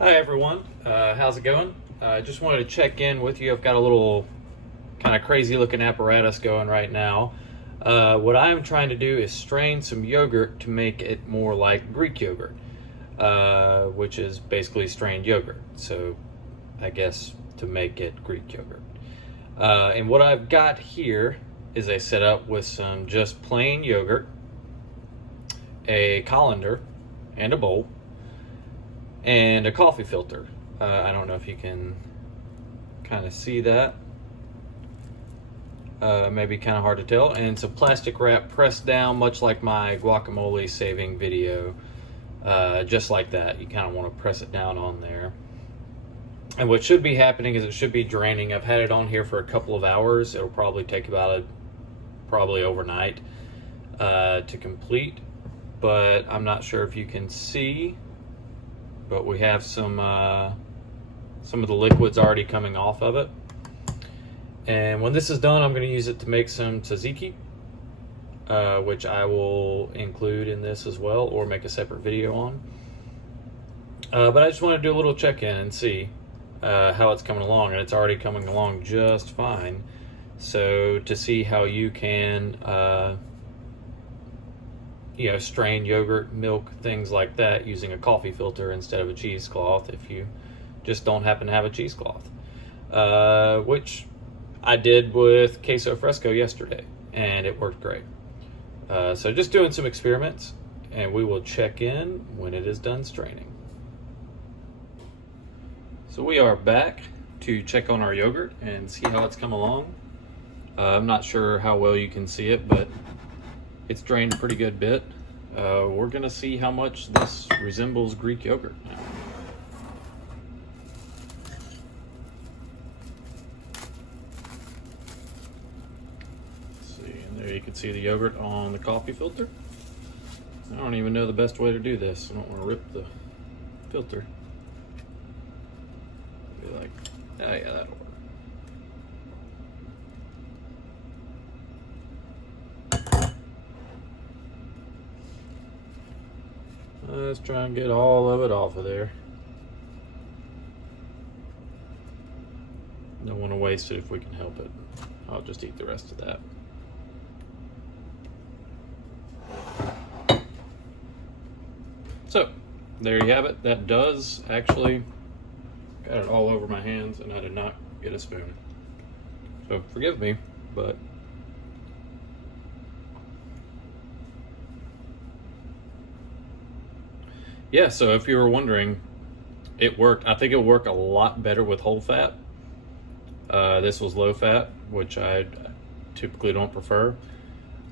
Hi everyone, how's it going? I just wanted to check in with you. I've got a little kind of crazy looking apparatus going right now. What I'm trying to do is strain some yogurt to make it more like Greek yogurt, which is basically strained yogurt. So I guess to make it Greek yogurt. And what I've got here is a setup with some just plain yogurt, a colander, and a bowl, and a coffee filter. I don't know if you can kind of see that. Maybe kind of hard to tell. And it's a plastic wrap pressed down, much like my guacamole saving video. Just like that. You kind of want to press it down on there. And what should be happening is it should be draining. I've had it on here for a couple of hours. It'll probably take probably overnight to complete. But I'm not sure if you can see. But we have some of the liquids already coming off of it. And when this is done, I'm going to use it to make some tzatziki, which I will include in this as well, or make a separate video on. But I just want to do a little check-in and see how it's coming along, and it's already coming along just fine. So to see how you can strain yogurt, milk, things like that using a coffee filter instead of a cheesecloth if you just don't happen to have a cheesecloth. Which I did with queso fresco yesterday, and it worked great. So just doing some experiments, and we will check in when it is done straining. So we are back to check on our yogurt and see how it's come along. I'm not sure how well you can see it, but it's drained a pretty good bit. We're gonna see how much this resembles Greek yogurt now. Let's see, and there you can see the yogurt on the coffee filter. I don't even know the best way to do this. I don't want to rip the filter. Be like, oh yeah, that'll work. Let's try and get all of it off of there. Don't want to waste it if we can help it. I'll just eat the rest of that. So, there you have it. That does actually, got it all over my hands, and I did not get a spoon. So forgive me, but yeah, so if you were wondering, it worked. I think it'll work a lot better with whole fat. This was low fat, which I typically don't prefer.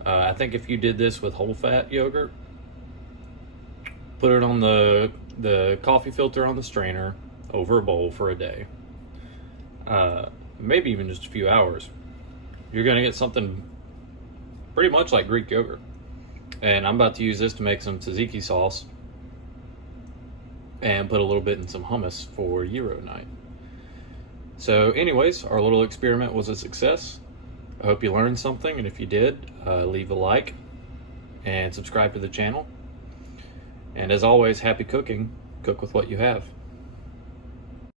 I think if you did this with whole fat yogurt, put it on the coffee filter on the strainer over a bowl for a day, maybe even just a few hours, you're gonna get something pretty much like Greek yogurt. And I'm about to use this to make some tzatziki sauce and put a little bit in some hummus for Euro night. So anyways, our little experiment was a success. I hope you learned something, and if you did, leave a like and subscribe to the channel. And as always, happy cooking. Cook with what you have.